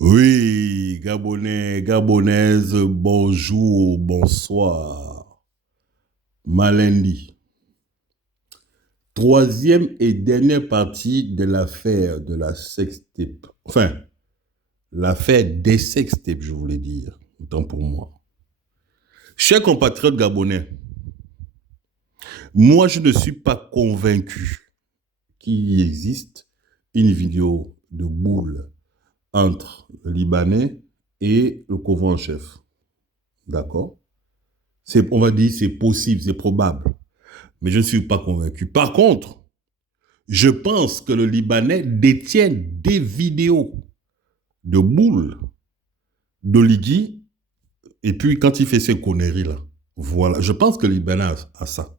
Oui, Gabonais, Gabonaises, bonjour, bonsoir. Malendi. Troisième et dernière partie de l'affaire de la sextape. Enfin, l'affaire des sextapes, je voulais dire. Autant pour moi. Chers compatriotes gabonais, moi, je ne suis pas convaincu qu'il existe une vidéo de boule entre le Libanais et le couvre-chef. D'accord? On va dire c'est possible, c'est probable. Mais je ne suis pas convaincu. Par contre, je pense que le Libanais détient des vidéos de boules, d'Oligui, et puis quand il fait ces conneries-là, voilà. Je pense que le Libanais a ça.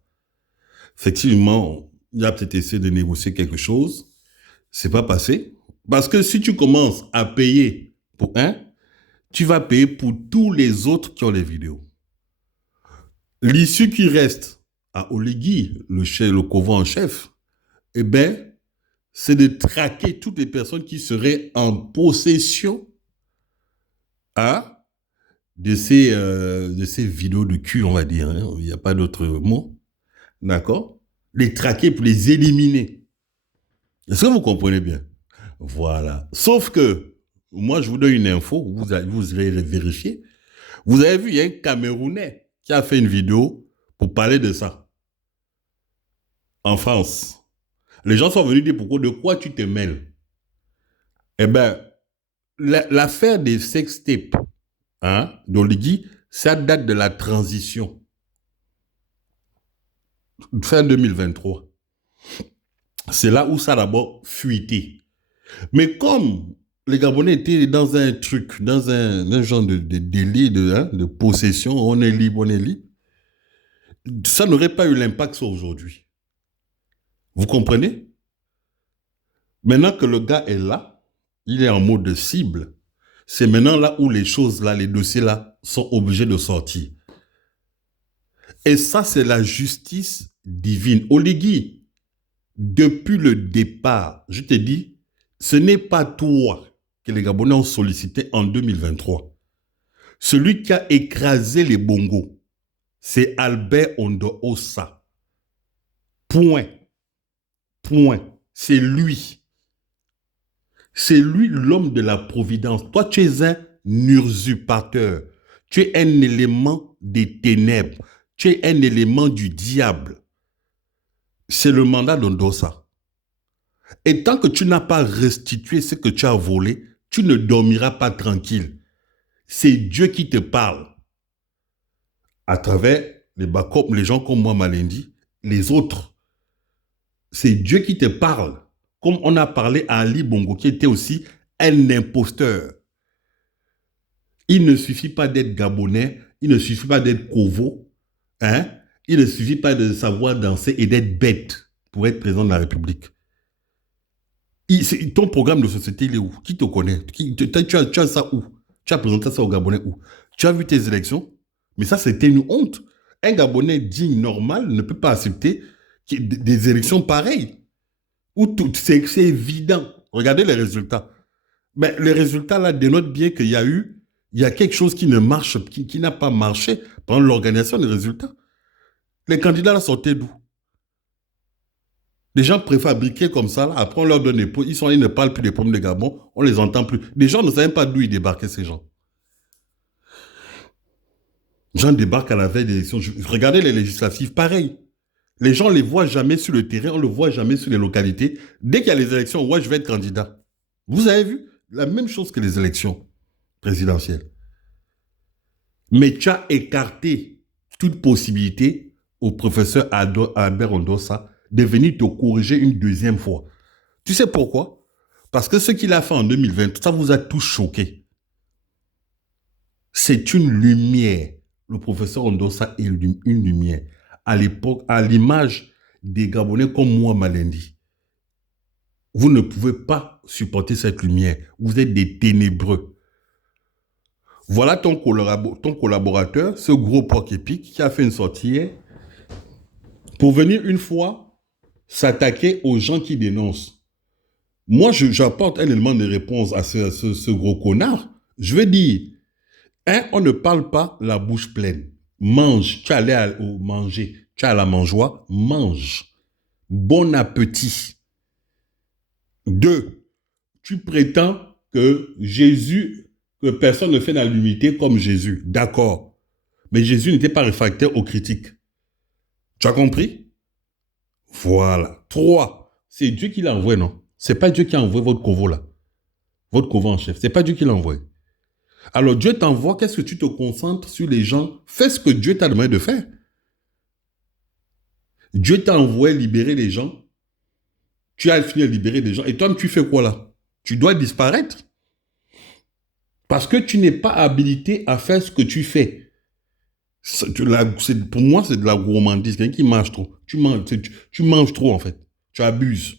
Effectivement, il a peut-être essayé de négocier quelque chose. C'est pas passé. Parce que si tu commences à payer pour un, tu vas payer pour tous les autres qui ont les vidéos. L'issue qui reste à Oligui, le couvent en chef, eh bien, c'est de traquer toutes les personnes qui seraient en possession hein, de ces vidéos de cul, on va dire. Hein. Il n'y a pas d'autre mot. D'accord? Les traquer pour les éliminer. Est-ce que vous comprenez bien? Voilà. Sauf que, moi, je vous donne une info, vous irez vérifier. Vous avez vu, il y a un Camerounais qui a fait une vidéo pour parler de ça en France. Les gens sont venus dire pourquoi, de quoi tu te mêles? Eh bien, l'affaire des sextapes hein, d'Oligui, ça date de la transition. Fin 2023. C'est là où ça a d'abord fuité. Mais comme les Gabonais étaient dans un truc, dans un genre de délit, de possession, on est libre, ça n'aurait pas eu l'impact sur aujourd'hui. Vous comprenez? Maintenant que le gars est là, il est en mode de cible, c'est maintenant là où les choses là, les dossiers là, sont obligés de sortir. Et ça, c'est la justice divine. Oligui, depuis le départ, je te dis, ce n'est pas toi que les Gabonais ont sollicité en 2023. Celui qui a écrasé les bongos, c'est Albert Ondo Ossa. Point. Point. C'est lui. C'est lui l'homme de la providence. Toi, tu es un usurpateur. Tu es un élément des ténèbres. Tu es un élément du diable. C'est le mandat d'Ondossa. Et tant que tu n'as pas restitué ce que tu as volé, tu ne dormiras pas tranquille. C'est Dieu qui te parle. À travers les gens comme moi, Malendi, les autres. C'est Dieu qui te parle. Comme on a parlé à Ali Bongo, qui était aussi un imposteur. Il ne suffit pas d'être Gabonais, il ne suffit pas d'être Kovo, hein? Il ne suffit pas de savoir danser et d'être bête pour être président de la République. Ton programme de société, il est où? Qui te connaît? Tu as ça où? Tu as présenté ça aux Gabonais où? Tu as vu tes élections? Mais ça, c'était une honte. Un Gabonais digne, normal, ne peut pas accepter des élections pareilles. C'est évident. Regardez les résultats. Mais les résultats, là, dénotent bien il y a quelque chose qui ne marche, qui n'a pas marché pendant l'organisation des résultats. Les candidats, là, sortaient d'où? Les gens préfabriqués comme ça, là, après on leur donne des ils ne parlent plus des problèmes de Gabon, on les entend plus. Les gens ne savent pas d'où ils débarquaient, ces gens. Les gens débarquent à la veille des élections. Regardez les législatives, pareil. Les gens ne les voient jamais sur le terrain, on ne les voit jamais sur les localités. Dès qu'il y a les élections, ouais, je vais être candidat. Vous avez vu? La même chose que les élections présidentielles. Mais tu as écarté toute possibilité au professeur Albert Ondossa de venir te corriger une deuxième fois. Tu sais pourquoi? Parce que ce qu'il a fait en 2020, ça vous a tous choqué. C'est une lumière. Le professeur Ondossa est une lumière. À l'époque, à l'image des Gabonais comme moi, Malendi. Vous ne pouvez pas supporter cette lumière. Vous êtes des ténébreux. Voilà ton collaborateur, ce gros porc épic qui a fait une sortie pour venir une fois s'attaquer aux gens qui dénoncent. Moi, j'apporte un élément de réponse à ce gros connard. Je veux dire, on ne parle pas la bouche pleine. Mange, tu es allé au manger, tu es à la mangeoire, mange. Bon appétit. 2, tu prétends que Jésus, que personne ne fait l'unité comme Jésus. D'accord. Mais Jésus n'était pas réfractaire aux critiques. Tu as compris? Voilà. 3, c'est Dieu qui l'a envoyé, non? C'est pas Dieu qui a envoyé votre covo là. Votre covo en chef. C'est pas Dieu qui l'a envoyé. Alors Dieu t'envoie, qu'est-ce que tu te concentres sur les gens? Fais ce que Dieu t'a demandé de faire. Dieu t'a envoyé libérer les gens. Tu as fini à libérer les gens. Et toi, tu fais quoi là? Tu dois disparaître. Parce que tu n'es pas habilité à faire ce que tu fais. Pour moi, c'est de la gourmandise. Quelqu'un qui mange trop. Tu manges trop, en fait. Tu abuses.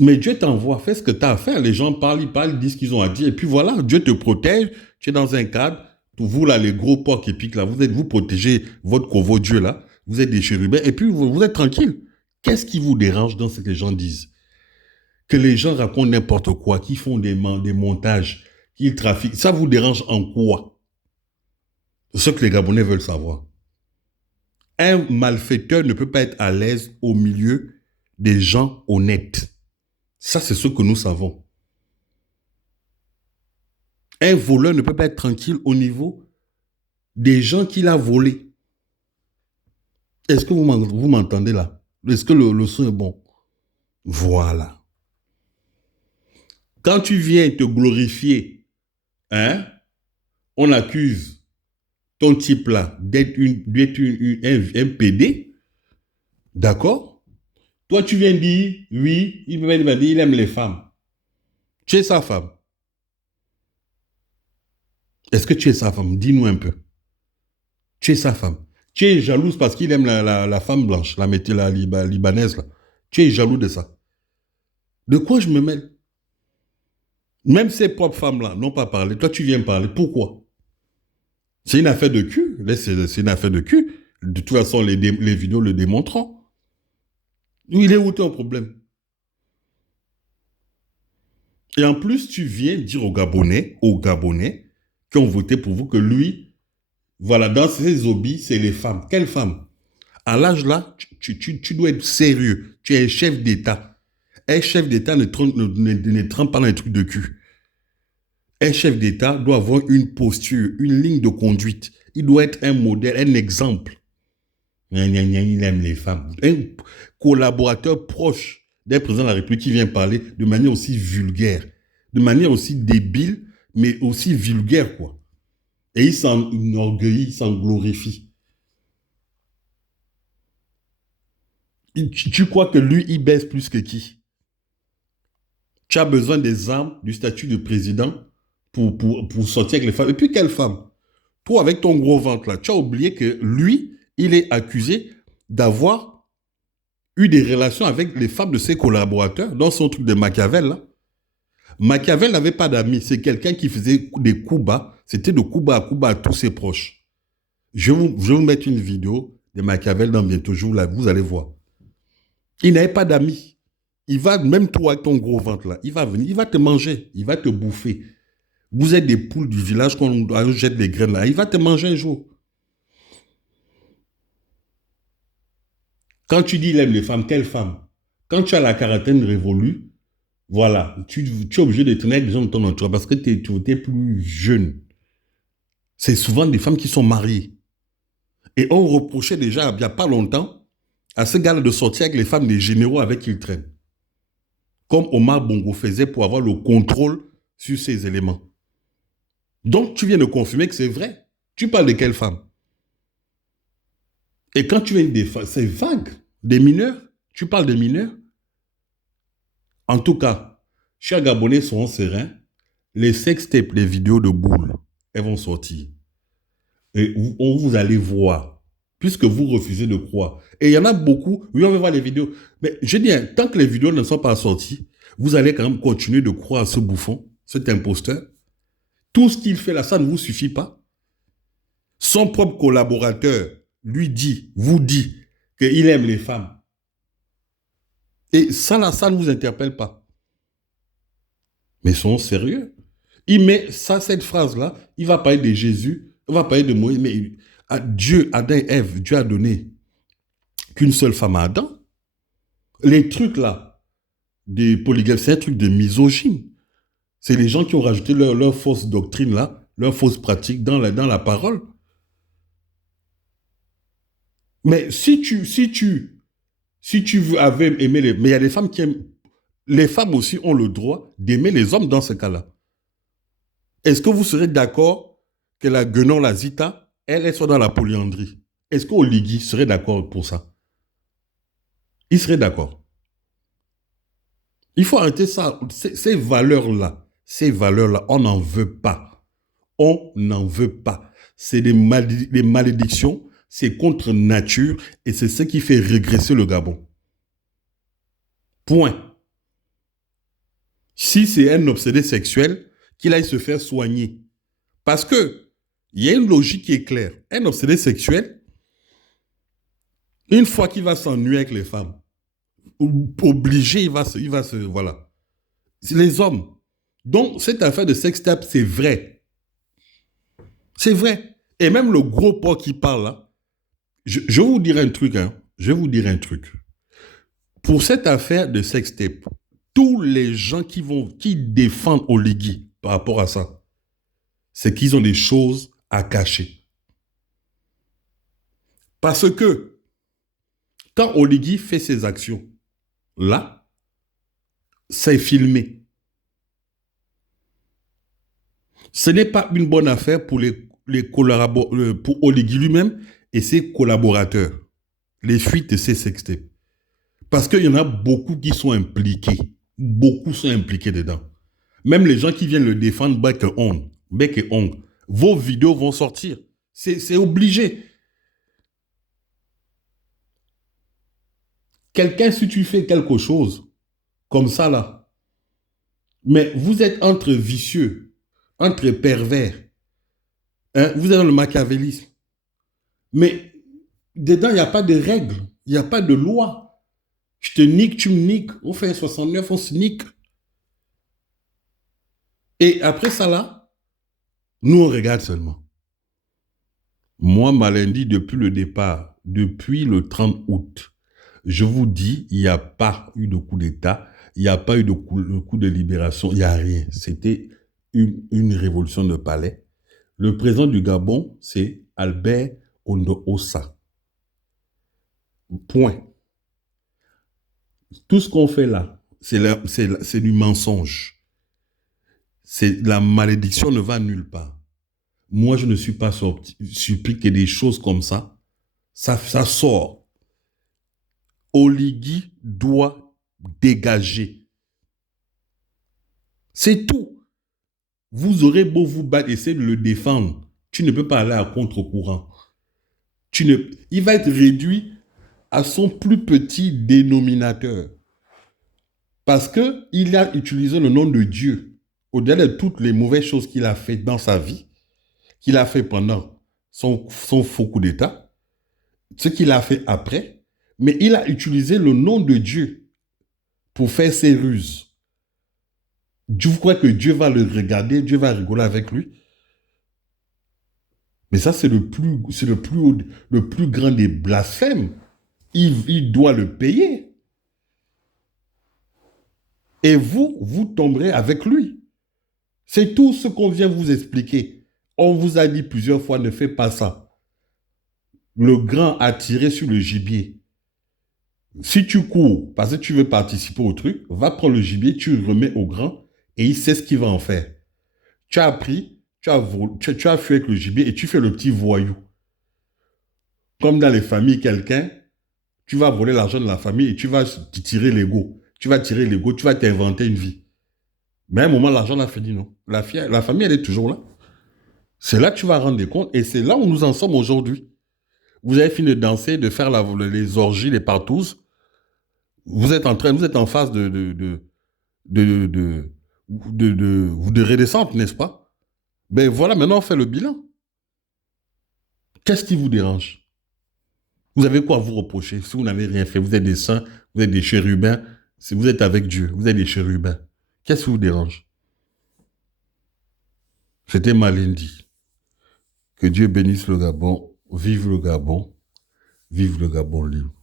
Mais Dieu t'envoie. Fais ce que tu as à faire. Les gens parlent, ils disent ce qu'ils ont à dire. Et puis voilà, Dieu te protège. Tu es dans un cadre. Vous, là, les gros porcs qui piquent, là, vous protégez vos dieux, là. Vous êtes des chérubins. Et puis, vous êtes tranquille. Qu'est-ce qui vous dérange dans ce que les gens disent? Que les gens racontent n'importe quoi, qu'ils font des montages, qu'ils trafiquent. Ça vous dérange en quoi? C'est ce que les Gabonais veulent savoir. Un malfaiteur ne peut pas être à l'aise au milieu des gens honnêtes. Ça, c'est ce que nous savons. Un voleur ne peut pas être tranquille au niveau des gens qu'il a volés. Est-ce que vous m'entendez là? Est-ce que le son est bon? Voilà. Quand tu viens te glorifier, on accuse ton type là d'être un PD, d'accord? Toi, tu viens dire, oui, il aime les femmes. Tu es sa femme. Est-ce que tu es sa femme? Dis-nous un peu. Tu es sa femme. Tu es jalouse parce qu'il aime la femme blanche, la libanaise là. Tu es jaloux de ça. De quoi je me mêle? Même ces propres femmes-là n'ont pas parlé. Toi, tu viens parler. Pourquoi? C'est une affaire de cul. C'est une affaire de cul. De toute façon, les vidéos le démontreront. Il est où ton problème? Et en plus, tu viens dire aux Gabonais qui ont voté pour vous que lui, voilà, dans ses hobbies, c'est les femmes. Quelles femmes? À l'âge là, tu dois être sérieux. Tu es un chef d'État. Un chef d'État ne trempe pas dans les trucs de cul. Un chef d'État doit avoir une posture, une ligne de conduite. Il doit être un modèle, un exemple. Il aime les femmes. Un collaborateur proche d'un président de la République qui vient parler de manière aussi vulgaire, de manière aussi débile, mais aussi vulgaire, quoi. Et il s'enorgueillit, il s'en glorifie. Tu crois que lui, il baisse plus que qui? Tu as besoin des armes, du statut de président pour sortir avec les femmes. Et puis, quelle femme? Toi, avec ton gros ventre là, tu as oublié que lui, il est accusé d'avoir eu des relations avec les femmes de ses collaborateurs dans son truc de Machiavel. Là. Machiavel n'avait pas d'amis. C'est quelqu'un qui faisait des coups bas. C'était de coup bas à tous ses proches. Je vais vous mettre une vidéo de Machiavel dans bientôt. Vous allez voir. Il n'avait pas d'amis. Il va, même toi avec ton gros ventre là, il va venir, il va te manger, il va te bouffer. Vous êtes des poules du village qu'on jette des graines là. Il va te manger un jour. Quand tu dis il aime les femmes, quelles femmes? Quand tu as la quarantaine révolue, voilà, tu es obligé de tenir avec des gens de ton entourage parce que tu es plus jeune. C'est souvent des femmes qui sont mariées. Et on reprochait déjà, il n'y a pas longtemps, à ce gars-là de sortir avec les femmes des généraux avec qui il traîne. Comme Omar Bongo faisait pour avoir le contrôle sur ces éléments. Donc, tu viens de confirmer que c'est vrai. Tu parles de quelle femme? Et quand tu viens des femmes, c'est vague. Des mineurs? Tu parles de mineurs? En tout cas, chers Gabonais seront sereins. Les sextapes, les vidéos de boules, elles vont sortir. Et vous allez voir, puisque vous refusez de croire. Et il y en a beaucoup, oui, on va voir les vidéos. Mais je dis, tant que les vidéos ne sont pas sorties, vous allez quand même continuer de croire à ce bouffon, cet imposteur. Tout ce qu'il fait là, ça ne vous suffit pas. Son propre collaborateur vous dit qu'il aime les femmes. Et ça, là, ça ne vous interpelle pas. Mais sont sérieux. Il met ça, cette phrase-là, il va parler de Jésus, il va parler de Moïse, mais Dieu, Adam et Ève, Dieu a donné qu'une seule femme à Adam. Les trucs là, des polygames, c'est un truc de misogyne. C'est les gens qui ont rajouté leur fausse doctrine là, leur fausse pratique dans la parole. Mais si tu veux aimer les... Mais il y a des femmes qui aiment... Les femmes aussi ont le droit d'aimer les hommes dans ce cas-là. Est-ce que vous serez d'accord que la Guenon, la Zita, elle soit dans la polyandrie? Est-ce qu'Oligui serait d'accord pour ça? Il serait d'accord. Il faut arrêter ça. Ces valeurs-là, on n'en veut pas. On n'en veut pas. C'est des malédictions, c'est contre nature et c'est ce qui fait régresser le Gabon. Point. Si c'est un obsédé sexuel, qu'il aille se faire soigner. Parce que il y a une logique qui est claire. Un obsédé sexuel, une fois qu'il va s'ennuyer avec les femmes, obligé, voilà. C'est les hommes. Donc, cette affaire de sextape, c'est vrai. C'est vrai. Et même le gros porc qui parle là, je vais vous dire un truc, hein. Je vais vous dire un truc. Pour cette affaire de sextape, tous les gens qui défendent Oligui par rapport à ça, c'est qu'ils ont des choses à cacher. Parce que quand Oligui fait ses actions, là, c'est filmé. Ce n'est pas une bonne affaire pour pour Oligui lui-même et ses collaborateurs. Les fuites de ces sextapes. Parce qu'il y en a beaucoup qui sont impliqués. Beaucoup sont impliqués dedans. Même les gens qui viennent le défendre, bec et ongle. Vos vidéos vont sortir. C'est obligé. Quelqu'un, si tu fais quelque chose, comme ça là, mais vous êtes entre vicieux, entre pervers, hein, vous êtes dans le machiavélisme. Mais dedans, il n'y a pas de règles, il n'y a pas de loi. Je te nique, tu me niques, on fait un 69, on se nique. Et après ça là, nous on regarde seulement. Moi, Malindi, depuis le départ, depuis le 30 août, je vous dis, il n'y a pas eu de coup d'État, il n'y a pas eu de coup de libération, il n'y a rien. C'était une révolution de palais. Le président du Gabon, c'est Albert Ondo Ossa. Point. Tout ce qu'on fait là, c'est du mensonge. La malédiction ne va nulle part. Moi, je ne suis pas surpris que des choses comme ça sort. Oligui doit dégager. C'est tout. Vous aurez beau vous battre, essayer de le défendre. Tu ne peux pas aller à contre-courant. Il va être réduit à son plus petit dénominateur. Parce qu'il a utilisé le nom de Dieu. Au-delà de toutes les mauvaises choses qu'il a faites dans sa vie, qu'il a fait pendant son faux coup d'État, ce qu'il a fait après, mais il a utilisé le nom de Dieu pour faire ses ruses. Vous croyez que Dieu va le regarder, Dieu va rigoler avec lui? Mais ça, c'est le plus grand des blasphèmes. Il doit le payer. Et vous tomberez avec lui. C'est tout ce qu'on vient vous expliquer. On vous a dit plusieurs fois, ne fais pas ça. Le grand a tiré sur le gibier. Si tu cours parce que tu veux participer au truc, va prendre le gibier, tu le remets au grand et il sait ce qu'il va en faire. Tu as pris, tu as fui avec le gibier et tu fais le petit voyou. Comme dans les familles, quelqu'un, tu vas voler l'argent de la famille et tu vas tirer l'ego. Tu vas tirer l'ego, tu vas t'inventer une vie. Mais à un moment, l'argent a fini, non? La famille, elle est toujours là. C'est là que tu vas rendre des comptes et c'est là où nous en sommes aujourd'hui. Vous avez fini de danser, de faire les orgies, les partous. Vous êtes en phase de redescente, n'est-ce pas? Ben voilà, maintenant on fait le bilan. Qu'est-ce qui vous dérange? Vous avez quoi à vous reprocher si vous n'avez rien fait? Vous êtes des saints, vous êtes des chérubins, Si vous êtes avec Dieu, vous êtes des chérubins. Qu'est-ce qui vous dérange? C'était Malindi. Que Dieu bénisse le Gabon. Vive le Gabon. Vive le Gabon libre.